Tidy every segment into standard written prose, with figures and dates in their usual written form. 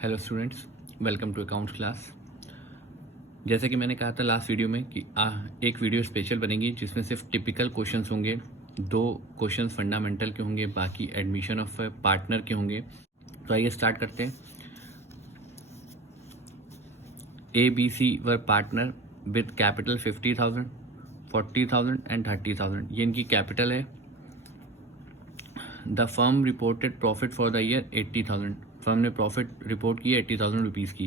Hello students, welcome to accounts class. जैसे कि मैंने कहा था लास्ट वीडियो में कि एक वीडियो स्पेशल बनेगी जिसमें सिर्फ टिपिकल क्वेश्चंस होंगे, 2 क्वेश्चंस फंडामेंटल के होंगे, बाकी एडमिशन ऑफ पार्टनर के होंगे। तो आइए स्टार्ट करते हैं। ABC were partner with capital 50,000, 40,000 and 30,000। ये इनकी कैपिटल है। The firm reported profit for the year 80,000। Firm ने प्रॉफिट रिपोर्ट की 80,000 रुपीज़ की।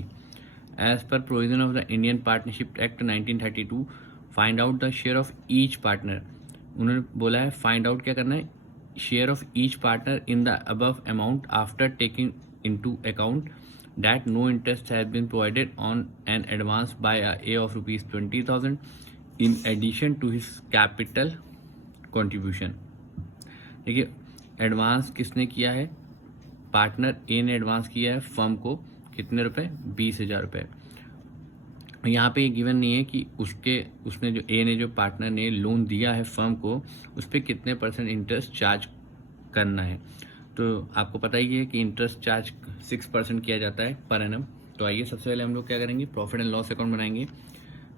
As per provision of the Indian partnership act 1932, find out the share of each partner. उन्होंने बोला है find out क्या करना है, share of each partner in the above amount after taking into account that no interest has been provided on an advance by A of rupees 20,000 in addition to his capital contribution। देखिए advance किसने किया है, partner ए ने advance किया है firm को कितने रुपए, 20,000 रुपये। यहाँ पे ये गिवन नहीं है कि उसने जो ए ने जो पार्टनर ने लोन दिया है फर्म को उस पर कितने % इंटरेस्ट चार्ज करना है। तो आपको पता ही है कि इंटरेस्ट चार्ज 6% किया जाता है पर एनम। तो आइए सबसे पहले हम लोग क्या करेंगे, प्रॉफिट एंड लॉस अकाउंट बनाएंगे।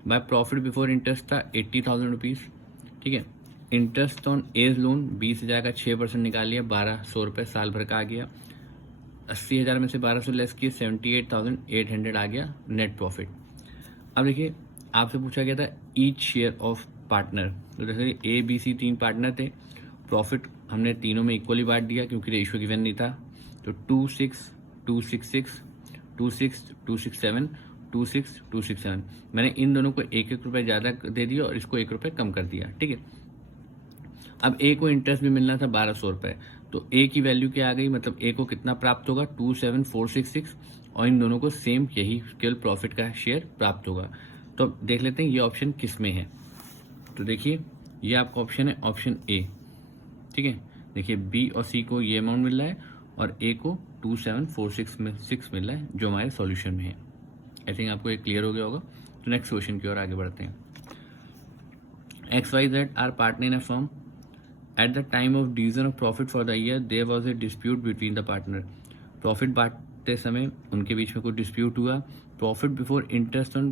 बाय प्रॉफिट बिफोर इंटरेस्ट था 80,000 रुपीज़, ठीक है। इंटरेस्ट ऑन एज लोन 20,000 का 6% निकाल लिया, 1,200 रुपये साल भर का आ गया। 80,000 में से 1,200 लेस किए 78,800 आ गया नेट प्रॉफिट। अब देखिए आपसे पूछा गया था ईच शेयर ऑफ पार्टनर। तो जैसे ABC 3 पार्टनर थे, प्रॉफिट हमने तीनों में इक्वली बांट दिया क्योंकि रेशियो गिवन नहीं था। तो 26, 266, 26, 267, 26, 267, मैंने इन दोनों को 1-1 रुपये ज़्यादा दे दिया और इसको 1 रुपये कम कर दिया, ठीक है। अब ए को इंटरेस्ट भी मिलना था 1,200 रुपये, तो ए की वैल्यू क्या आ गई, मतलब ए को कितना प्राप्त होगा 27,466, और इन दोनों को सेम यही केवल प्रॉफिट का शेयर प्राप्त होगा। तो अब देख लेते हैं ये ऑप्शन किस में है। तो देखिए ये आपका ऑप्शन है ऑप्शन ए, ठीक है। देखिए बी और सी को ये अमाउंट मिल रहा है और ए को 27,466 मिल रहा है जो हमारे सॉल्यूशन में है। आई थिंक आपको ये क्लियर हो गया होगा। तो नेक्स्ट क्वेश्चन की ओर आगे बढ़ते हैं। XYZ are partner in a firm. At the time of division of profit for the year there was a dispute between the partner. Profit बांटते समय उनके बीच में कोई डिस्प्यूट हुआ। Profit before interest on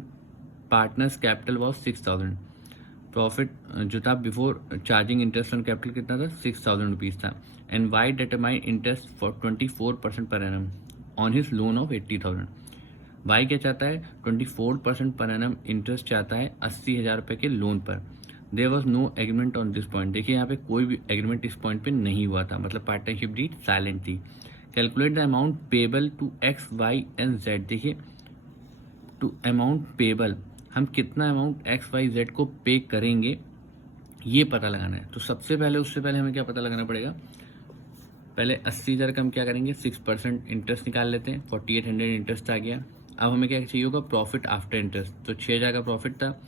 partners capital was 6,000। Profit जो था before charging interest on capital कितना था, 6,000 रुपीज़ था। And Y determine interest for 24% per annum on his loan of 80,000। Y क्या चाहता है, 24% पर एनम इंटरेस्ट चाहता है 80,000 रुपये के लोन पर। There was no agreement on this point. देखिए यहाँ पे कोई भी एग्रीमेंट इस पॉइंट पे नहीं हुआ था, मतलब पार्टनरशिप डीड साइलेंट थी। Calculate the amount payable to X, Y and Z। देखिए टू अमाउंट पेबल, हम कितना अमाउंट X, Y, Z को पे करेंगे ये पता लगाना है। तो सबसे पहले उससे पहले हमें क्या पता लगाना पड़ेगा, पहले 80,000 का हम क्या करेंगे 6% इंटरेस्ट निकाल लेते हैं, 4,800 इंटरेस्ट आ गया। अब हमें क्या चाहिए होगा, प्रॉफिट आफ्टर इंटरेस्ट। तो 6,000 का प्रॉफिट था,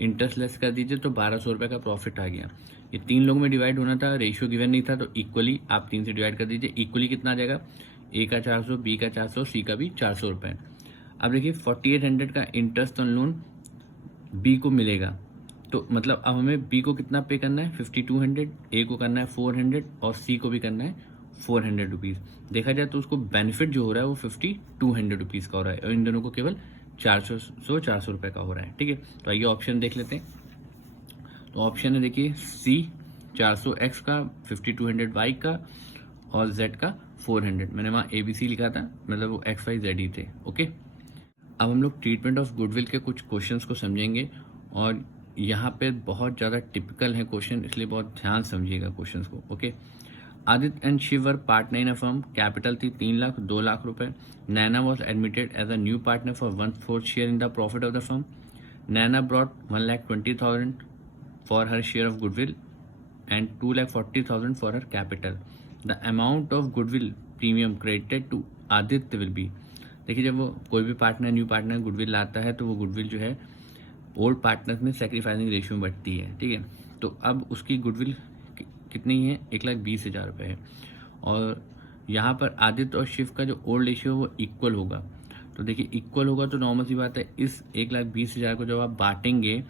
इंटरेस्ट लेस कर दीजिए तो 1,200 रुपये का प्रॉफिट आ गया। ये 3 लोगों में डिवाइड होना था, रेशियो गिवन नहीं था, तो इक्वली आप 3 से डिवाइड कर दीजिए। इक्वली कितना आ जाएगा, ए का 400, बी का 400, सी का भी 400 रुपये। अब देखिए 4,800 का इंटरेस्ट ऑन लोन बी को मिलेगा, तो मतलब अब हमें बी को कितना पे करना है 5,200, ए को करना है 400 और सी को भी करना है 400 रुपीज़। देखा जाए तो उसको बेनिफिट जो हो रहा है वो 5,200 रुपीज़ का हो रहा है और इन दोनों को केवल 400 रुपये का हो रहा है, ठीक है। तो आइए ऑप्शन देख लेते हैं। तो ऑप्शन है देखिए सी 400X का, 5,200 Y का और Z का 400। मैंने वहाँ ABC लिखा था, मतलब वो XYZ ही थे, ओके। अब हम लोग ट्रीटमेंट ऑफ गुडविल के कुछ क्वेश्चंस को समझेंगे और यहाँ पे बहुत ज़्यादा टिपिकल है क्वेश्चन, इसलिए बहुत ध्यान समझिएगा क्वेश्चंस को, okay. Aditya and Shiv were partner in a firm. Capital थी 3 लाख, 2 लाख रुपए। Naina was admitted as a new partner for 1/4 share in the profit of the firm. Naina brought 1,20,000 for her share of goodwill and 2,40,000 for her capital. The amount of goodwill premium credited to Aditya will be. देखिए जब वो कोई भी partner new partner goodwill लाता है तो वो goodwill जो है ओल्ड पार्टनर्स में सेक्रीफाइसिंग रेशियो में बढ़ती है, ठीक है। तो अब उसकी गुडविल कितनी है, 1,20,000 रुपये है और यहाँ पर आदित्य और शिव का जो ओल्ड रेशियो वो इक्वल होगा। तो देखिए इक्वल होगा तो नॉर्मल सी बात है, इस 1,20,000 को जब आप बांटेंगे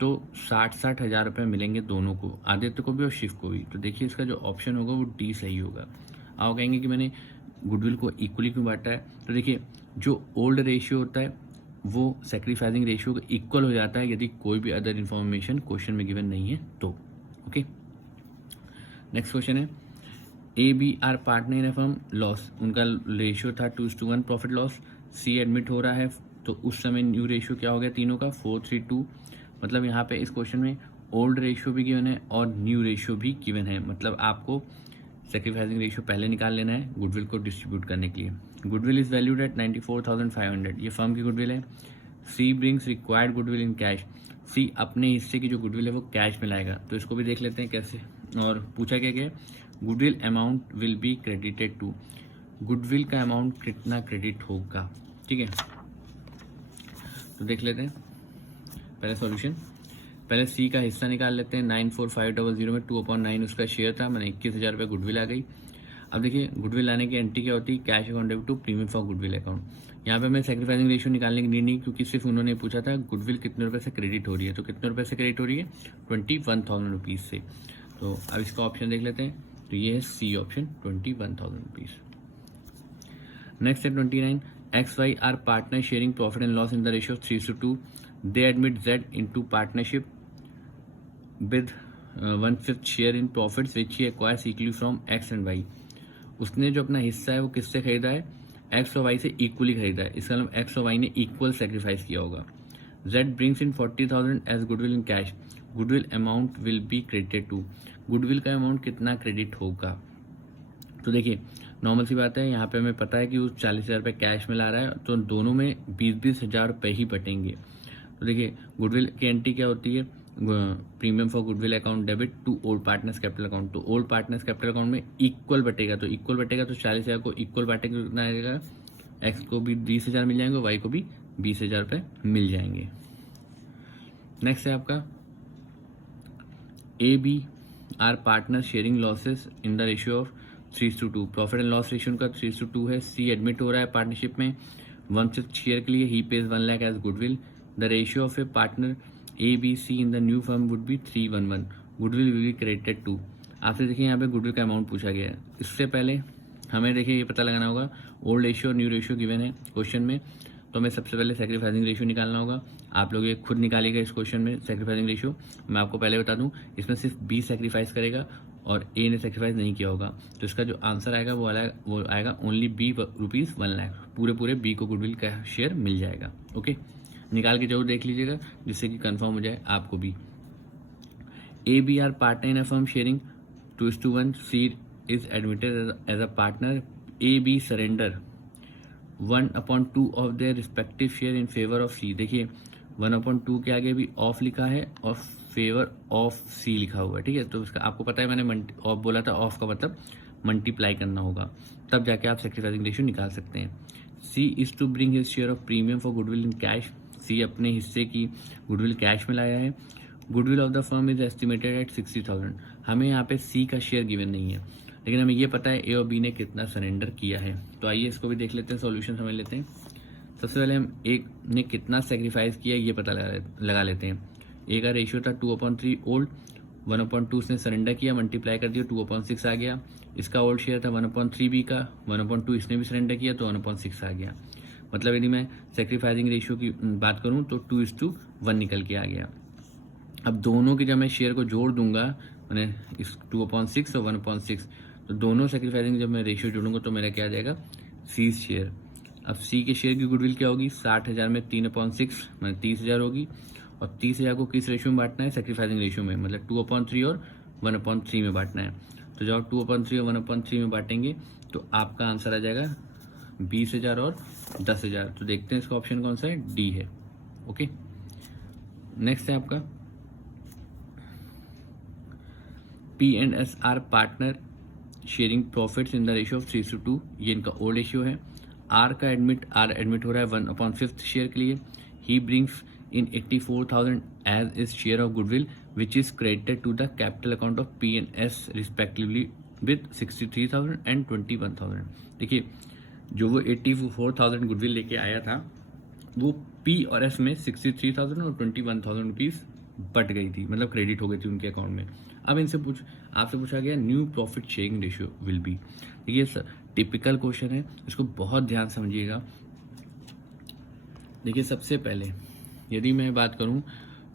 तो 60-60 हज़ार रुपये मिलेंगे दोनों को, आदित्य को भी और शिव को भी। तो देखिए इसका जो ऑप्शन होगा वो डी सही होगा। आप कहेंगे कि मैंने गुडविल को इक्वली क्यों बांटा है? तो देखिए, जो ओल्ड रेशियो होता है वो सैक्रिफाइसिंग रेशियो को इक्वल हो जाता है यदि कोई भी अदर इन्फॉर्मेशन क्वेश्चन में गिवन नहीं है तो। ओके, नेक्स्ट क्वेश्चन है, A B are partner in a firm, loss उनका रेशियो था 2:1 प्रॉफिट लॉस, सी एडमिट हो रहा है तो उस समय न्यू रेशियो क्या हो गया तीनों का 4:3:2। मतलब यहाँ पे इस क्वेश्चन में ओल्ड रेशियो भी गिवन है और न्यू रेशियो भी गिवन है, मतलब आपको सैक्रिफाइसिंग रेशियो पहले निकाल लेना है गुडविल को डिस्ट्रीब्यूट करने के लिए। गुडविल इज वैल्यूड एट 94,500, ये फर्म की गुडविल है। C brings required goodwill in cash, C अपने हिस्से की जो गुडविल है वो कैश में लाएगा, तो इसको भी देख लेते हैं कैसे। और पूछा क्या गया, goodwill amount will be credited to, goodwill का अमाउंट कितना क्रेडिट होगा, ठीक है। तो देख लेते हैं पहले सॉल्यूशन, पहले सी का हिस्सा निकाल लेते हैं। 94,500 में 2/9 उसका शेयर था, मैंने 21,000 रुपये गुडविल आ गई। अब देखिए गुडविल लाने की एंट्री क्या होती है, cash account debit to premium for goodwill account. यहाँ पे मैं सैक्रिफाइसिंग रेशियो निकालने की नीड नहीं, क्योंकि सिर्फ उन्होंने पूछा था गुडविल कितने रुपए से क्रेडिट हो रही है, तो कितने रुपए से क्रेडिट हो रही है 21,000 रुपीज़ से। तो अब इसका ऑप्शन देख लेते हैं, तो ये है सी ऑप्शन 21,000 रुपीज़। नेक्स्ट है 29, X Y are partner sharing profit and loss in the ratio 3:2, they admit Z into partnership with 1/5 share in profits which he acquires equally from X and Y. उसने जो अपना हिस्सा है वो किससे खरीदा है, एक्स और वाई से इक्वली खरीदा है, इसका मतलब एक्स और वाई ने इक्वल सेक्रीफाइस किया होगा। Z brings in 40,000 as goodwill in cash, goodwill amount will be credited to, goodwill का अमाउंट कितना क्रेडिट होगा। तो देखिए नॉर्मल सी बात है, यहाँ पे हमें पता है कि वो 40,000 रुपये कैश में ला रहा है, तो दोनों में 20-20 हज़ार रुपये ही बटेंगे। तो देखिए गुडविल की एंट्री क्या होती है, premium for goodwill account debit to old partners capital account, तो ओल्ड पार्टनर्स कैपिटल अकाउंट में इक्वल बटेगा, तो इक्वल बटेगा तो 40,000 को इक्वल बांटेगा कितना आएगा, एक्स को भी 20,000 मिल जाएंगे, वाई को भी 20,000 रुपये मिल जाएंगे। नेक्स्ट है आपका A B are partner sharing losses in the ratio of 3:2, profit and loss ratio का 3:2 है। सी एडमिट हो रहा है पार्टनरशिप में 1/5 शेयर के लिए, he pays 1 lakh as goodwill, the ratio of A partner A B C in the new firm would be 3:1, goodwill will be credited to. आपसे देखिए यहाँ पे गुडविल का अमाउंट पूछा गया है, इससे पहले हमें देखिए ये पता लगाना होगा ओल्ड रेशियो और न्यू रेशियो गिवन है क्वेश्चन में, तो हमें सबसे पहले सैक्रिफाइसिंग रेशियो निकालना होगा। आप लोग ये खुद निकालिएगा इस क्वेश्चन में सैक्रिफाइसिंग रेशियो। मैं आपको पहले बता दूं, इसमें सिर्फ बी सैक्रिफाइस करेगा और ए ने सैक्रिफाइस नहीं किया होगा, तो इसका जो आंसर आएगा वो आएगा ओनली बी रुपीज़ 1 लाख, पूरे बी को गुडविल का शेयर मिल जाएगा। ओके, निकाल के जरूर देख लीजिएगा जिससे कि कंफर्म हो जाए आपको भी। A B are partner in a firm sharing 2:1, C is admitted as a partner, A B surrender 1/2 of their respective share in favour of C. देखिए 1/2 के आगे भी ऑफ लिखा है और फेवर ऑफ सी लिखा हुआ है, ठीक है। तो इसका आपको पता है, मैंने ऑफ बोला था, ऑफ का मतलब मल्टीप्लाई करना होगा, तब जाके आप सैक्रिफाइसिंग रेशियो निकाल सकते हैं। C is to bring his share of premium for goodwill in cash, C अपने हिस्से की गुडविल कैश में लाया है। Goodwill of the firm is estimated at 60,000, हमें यहाँ पे सी का शेयर गिवन नहीं है, लेकिन हमें ये पता है ए और बी ने कितना सरेंडर किया है। तो आइए इसको भी देख लेते हैं, सॉल्यूशन समझ लेते हैं। सबसे पहले हम एक ने कितना सेक्रीफाइस किया ये पता लगा लेते हैं। ए का रेशियो था 2/3 ओल्ड, 1/2 उसने सरेंडर किया, मल्टीप्लाई कर दिया 2/6 आ गया। इसका ओल्ड शेयर था 1/3 बी का, 1/2 इसने भी सरेंडर किया तो 1/6 आ गया। मतलब यदि मैं सेक्रीफाइसिंग रेशियो की बात करूं तो 2:1 निकल के आ गया। अब दोनों की जब मैं शेयर को जोड़ दूंगा, मैंने इस 2/6 और 1/6, तो दोनों सेक्रीफाइसिंग जब मैं रेशियो जोड़ूंगा तो मेरा क्या आ जाएगा, सी शेयर। अब सी के शेयर की गुडविल क्या होगी, 60,000 में 3/6 मतलब 30,000 होगी, और 30,000 को किस रेशियो में बांटना है, सेक्रीफाइसिंग रेशियो में, मतलब 2/3 और 1/3 में बांटना है। तो जब आप 2/3 और 1/3 में बांटेंगे तो आपका आंसर आ जाएगा 20,000 और 10,000। तो देखते हैं इसका ऑप्शन कौन सा है, डी है। ओके, नेक्स्ट है आपका P&S are partner sharing profits in the ratio of 3:2, ये इनका ओल्ड रेशियो है। आर एडमिट हो रहा है 1/5 शेयर के लिए। He brings in 84,000 as is share of goodwill which is credited to the capital account of P&S respectively with 63,000 and 21,000। देखिए जो वो 84,000 गुडविल लेके आया था वो P और S में 63,000 और 21,000 रुपीज़ बट गई थी, मतलब क्रेडिट हो गई थी उनके अकाउंट में। अब इनसे आपसे पूछा गया new profit sharing ratio will be. देखिए टिपिकल क्वेश्चन है, इसको बहुत ध्यान समझिएगा। देखिए सबसे पहले यदि मैं बात करूं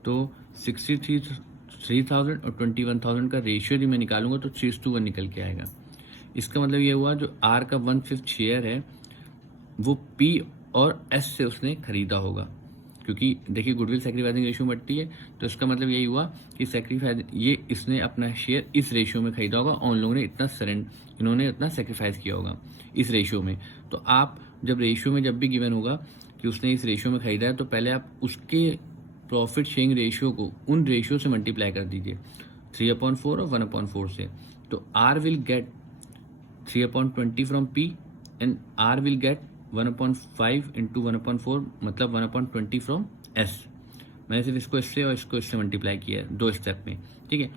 तो 63,000 और 21,000 का रेशियो यदि मैं निकालूंगा तो 3:1 निकल के आएगा। इसका मतलब ये हुआ जो आर का 1/5 शेयर है वो पी और एस से उसने खरीदा होगा, क्योंकि देखिए गुडविल सेक्रीफाइसिंग रेशियो बढ़ती है, तो इसका मतलब यही हुआ कि सेक्रीफाइस ये इसने अपना शेयर इस रेशियो में खरीदा होगा और उन लोगों ने इन्होंने इतना सेक्रीफाइस किया होगा इस रेशियो में। तो आप जब रेशियो में जब भी गिवन होगा कि उसने इस रेशियो में खरीदा है, तो पहले आप उसके प्रॉफिट शेयरिंग रेशियो को उन रेशियो से मल्टीप्लाई कर दीजिए 3/4 और 1/4 से। तो R will get 3/20 from P and R will get 1/5 into 1/4 मतलब 1/20 फ्रॉम एस। मैंने सिर्फ इसको इससे और इसको इससे मल्टीप्लाई किया है 2 स्टेप में, ठीक है।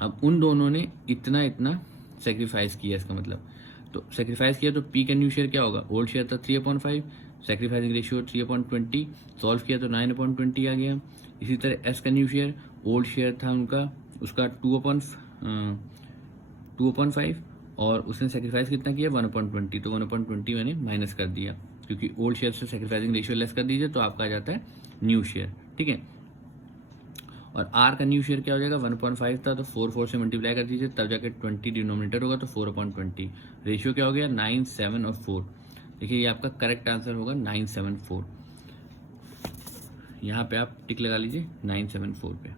अब उन दोनों ने इतना इतना सेक्रीफाइस किया, इसका मतलब तो सेक्रीफाइस किया, तो पी का न्यू शेयर क्या होगा, ओल्ड शेयर था 3/5, सेक्रीफाइसिंग रेशियो 3/20, सॉल्व किया तो 9/20 आ गया। इसी तरह एस का न्यू शेयर, ओल्ड शेयर था उनका उसका 2/5 और उसने सेक्रीफाइस कितना किया 1/20, तो 1/20 मैंने माइनस कर दिया, क्योंकि ओल्ड शेयर से सेक्रीफाइसिंग रेशियो लेस कर दीजिए तो आपका आ जाता है न्यू शेयर, ठीक है। और आर का न्यू शेयर क्या हो जाएगा 1/5 था, तो 4 से मल्टीप्लाई कर दीजिए, तब जाके 20 डिनोमिनेटर होगा, तो 4/20। रेशियो क्या हो गया 9, 7 और 4। देखिए ये आपका करेक्ट आंसर होगा 974। यहाँ पे आप टिक लगा लीजिए 974 पे।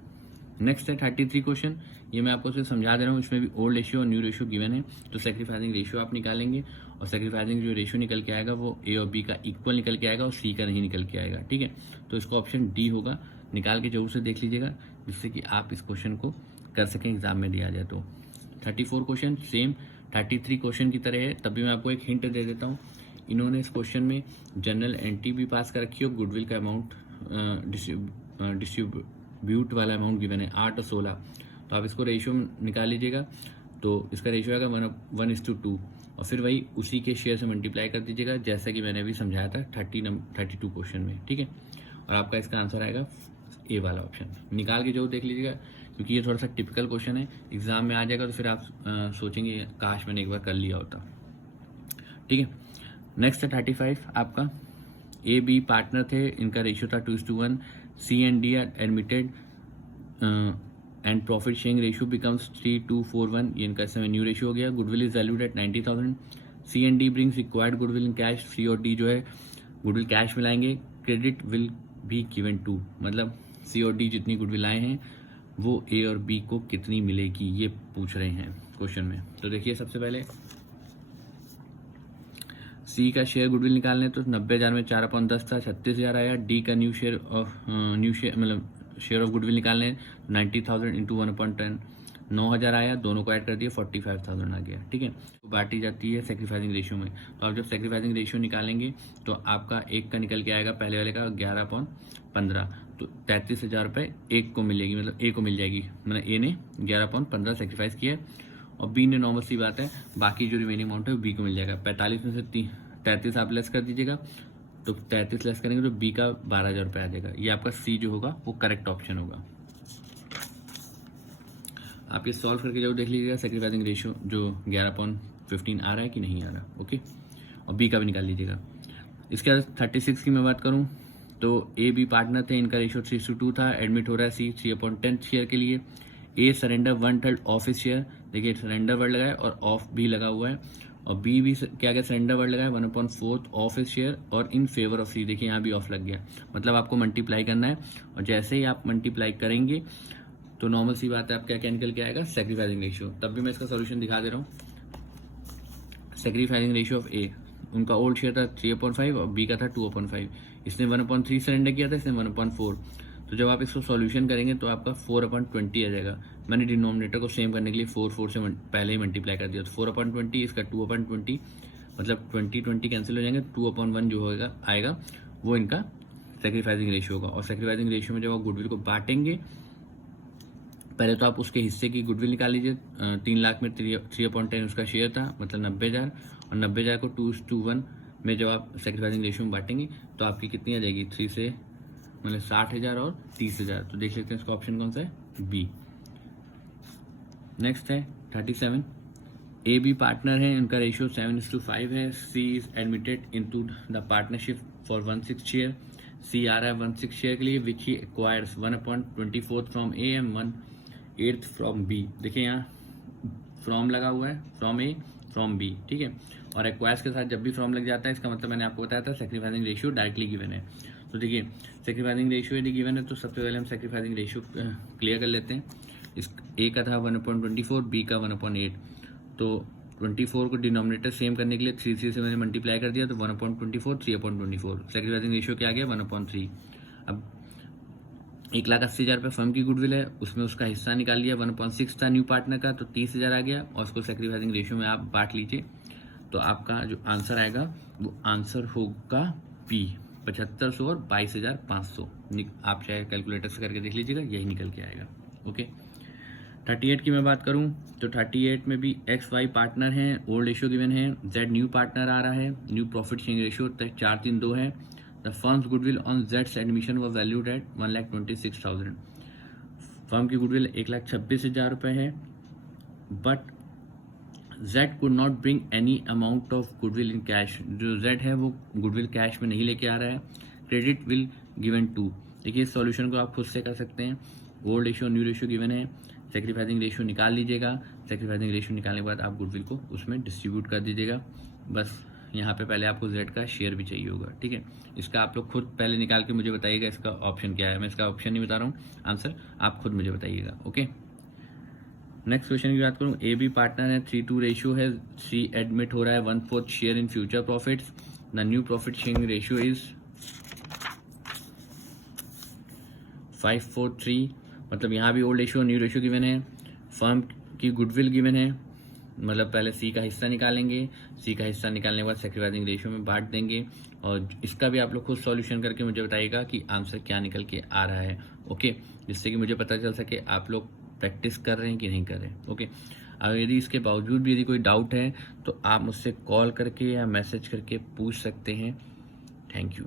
नेक्स्ट है 33 क्वेश्चन, ये मैं आपको सिर्फ समझा दे रहा हूँ, इसमें भी ओल्ड रेशियो और न्यू रेशियो गिवन है। तो सेक्रीफाइसिंग रेशियो आप निकालेंगे और सेक्रीफाइसिंग जो रेशियो निकल के आएगा वो ए और बी का इक्वल निकल के आएगा और सी का नहीं निकल के आएगा, ठीक है। तो इसका ऑप्शन डी होगा, निकाल के जरूर से देख लीजिएगा जिससे कि आप इस क्वेश्चन को कर सकें एग्जाम में दिया जाए। तो 34 क्वेश्चन सेम 33 क्वेश्चन की तरह है, तभी मैं आपको एक हिंट दे देता हूँ। इन्होंने इस क्वेश्चन में जनरल एंट्री भी पास कर रखी है और गुडविल का अमाउंट डिस्ट्रीब्यूट वाला अमाउंट गिवन है 8 और 16। तो आप इसको रेशियो निकाल लीजिएगा, तो इसका रेशियो आएगा 1:2 और फिर वही उसी के शेयर से मल्टीप्लाई कर दीजिएगा, जैसा कि मैंने अभी समझाया था 32 क्वेश्चन में, ठीक है। और आपका इसका आंसर आएगा ए वाला ऑप्शन। निकाल के जरूर देख लीजिएगा, क्योंकि ये थोड़ा सा टिपिकल क्वेश्चन है, एग्जाम में आ जाएगा तो फिर आप सोचेंगे काश मैंने एक बार कर लिया होता, ठीक है। नेक्स्ट है 35 आपका, ए बी पार्टनर थे, इनका रेशियो था 2:1, C and D are admitted and profit sharing ratio becomes 3:2:4:1, ये इनका समय न्यू रेशियो हो गया। Goodwill is valued at 90,000, C and D brings required goodwill in cash, C और डी जो है गुडविल कैश में लाएंगे, credit will be given to, मतलब सी और डी जितनी गुडविल लाए हैं वो ए और बी को कितनी मिलेगी ये पूछ रहे हैं क्वेश्चन में। तो देखिए सबसे पहले सी का शेयर गुडविल निकालने, तो 90,000 में 4/10 था 36,000 आया। डी का न्यू शेयर मतलब शेयर ऑफ गुडविल निकालने 90,000 इंटू 1/10 9,000 आया, दोनों को ऐड कर दिया 45,000 आ गया, ठीक है। तो बांटी जाती है सेक्रीफाइसिंग रेशियो में, तो आप जब सेक्रीफाइसिंग रेशियो निकालेंगे तो आपका एक का निकल के आएगा पहले वाले का 11/15, तो 33,000 रुपये एक को मिलेगी, मतलब ए को मिल जाएगी, मतलब ए ने 11/15 सेक्रीफाइस किया और बी ने नॉर्मल सी बात है बाकी जो रिमेनिंग अमाउंट है वो बी को मिल जाएगा। 45 में से 33 आप लेस कर दीजिएगा, तो 33 लेस करेंगे तो बी का 12,000 रुपये आ जाएगा। ये आपका सी जो होगा वो करेक्ट ऑप्शन होगा। आप ये सॉल्व करके जरूर देख लीजिएगा सेक्रीफाइसिंग रेशियो जो 11/15 आ रहा है कि नहीं आ रहा, ओके। और बी का भी निकाल लीजिएगा। इसके बाद 36 की मैं बात करूँ तो ए बी पार्टनर थे, इनका रेशियो 3:2 था, एडमिट हो रहा है सी 3/10 शेयर के लिए। ए सरेंडर 1/3 ऑफ हिज शेयर, देखिए सरेंडर वर्ड लगा है और ऑफ भी लगा हुआ है, और बी भी क्या क्या सरेंडर वर्ड लगा है 1/4 ऑफ हिज शेयर और इन फेवर ऑफ सी, देखिए यहाँ भी ऑफ लग गया, मतलब आपको मल्टीप्लाई करना है और जैसे ही आप मल्टीप्लाई करेंगे तो नॉर्मल सी बात है आप क्या क्या निकल के आएगा सेक्रीफाइसिंग रेशियो। तब भी मैं इसका सोल्यूशन दिखा दे रहा हूँ। सेक्रीफाइसिंग रेशियो ऑफ ए, उनका ओल्ड शेयर था 3/5 और बी का था 2/5, इसने 1/3 सरेंडर किया था, इसने 1/4, तो जब आप इसको सॉल्यूशन करेंगे तो आपका 4/20 आ जाएगा। मैंने डिनोमिनेटर को सेम करने के लिए 4 से पहले ही मल्टीप्लाई कर दिया, तो 4/20 इसका 2/20, मतलब 20 कैंसिल हो जाएंगे, 2/1 जो होगा आएगा वो इनका सेक्रीफाइसिंग रेशियो होगा। और सेक्रीफाइसिंग रेशियो में जब आप गुडविल को बांटेंगे, पहले तो आप उसके हिस्से की गुडविल निकाल लीजिए। 3 लाख में 3/10 उसका शेयर था, मतलब 90,000, और 90,000 को 2:1 में जब आप सेक्रीफाइसिंग रेशियो में बांटेंगे तो आपकी कितनी आ जाएगी 3 से मतलब 60,000 और 30,000। तो देख लेते हैं इसका ऑप्शन कौन सा है, बी। नेक्स्ट है 37, ए बी पार्टनर है, उनका रेशियो 7:5 है। C is admitted into the partnership for 1/6 share. C आ रहा है 1/6 शेयर के लिए, which he acquires 1/24 from A and 1/8 from B. देखिए यहाँ फ्रॉम लगा हुआ है, फ्रॉम ए फ्रॉम बी, ठीक है। और एक्वायर्स के साथ जब भी फ्रॉम लग जाता है, इसका मतलब मैंने आपको बताया था सेक्रीफाइसिंग रेशियो डायरेक्टली गिवन है। तो देखिए सेक्रीफाइसिंग रेशियो यदि गिवन है तो सबसे पहले हम सेक्रीफाइसिंग रेशियो क्लियर कर लेते हैं। इस ए का था 1/24, बी का 1/8। तो 24 को डिनोमिनेटर सेम करने के लिए 3 से मैंने मल्टीप्लाई कर दिया, तो 1/24 3/24। सेक्रीफाइसिंग रेशियो क्या आ गया 1/3। अब 1,80,000 रुपये फर्म की गुडविल है, उसमें उसका हिस्सा निकाल लिया, 1/6 था न्यू पार्टनर का, तो 30,000 आ गया और उसको सेक्रीफाइसिंग रेशियो में आप बांट लीजिए। तो आपका जो आंसर आएगा वो आंसर होगा बी 7500 और 22,500। आप चाहे कैलकुलेटर से करके देख लीजिएगा, यही निकल के आएगा। ओके 38 की मैं बात करूं तो 38 में भी एक्स वाई पार्टनर हैं, ओल्ड रेशियो गिवन है, जेड न्यू पार्टनर आ रहा है, न्यू प्रॉफिट शेयरिंग रेशियो 4-3-2 है। The firms goodwill on Jades admission was valued at 1,26,000। Firm की गुडविल 1,26,000 रुपये है, but Z could not bring any amount of goodwill in cash. जो Z है वो गुडविल कैश में नहीं लेके आ रहा है। Credit will given to. देखिए इस सॉल्यूशन को आप खुद से कर सकते हैं। Old ratio new ratio given है, सेक्रीफाइसिंग रेशियो निकाल लीजिएगा। सेक्रीफाइसिंग रेशियो निकालने के बाद आप गुडविल को उसमें डिस्ट्रीब्यूट कर दीजिएगा। बस यहाँ पे पहले आपको जेड का शेयर भी चाहिए होगा, ठीक है। इसका आप लोग खुद पहले निकाल के मुझे बताइएगा इसका ऑप्शन क्या है। मैं इसका ऑप्शन नहीं बता रहा हूँ, आंसर आप खुद मुझे बताइएगा। ओके नेक्स्ट क्वेश्चन की बात करूँ, ए बी पार्टनर है, 3:2 रेशियो है, सी एडमिट हो रहा है 1/4 share in future profits. The new profit sharing ratio is 5:4:3। मतलब यहाँ भी old ratio new ratio given है, फर्म की गुडविल गिवन है, मतलब पहले सी का हिस्सा निकालेंगे, सी का हिस्सा निकालने के बाद सेक्रीफाइसिंग रेशियो में बांट देंगे। और इसका भी आप लोग खुद सॉल्यूशन करके मुझे बताइएगा कि आंसर क्या निकल के आ रहा है। ओके जिससे कि मुझे पता चल सके आप लोग प्रैक्टिस कर रहे हैं कि नहीं कर रहे हैं। ओके अगर यदि इसके बावजूद भी यदि कोई डाउट है तो आप मुझसे कॉल करके या मैसेज करके पूछ सकते हैं। Thank you.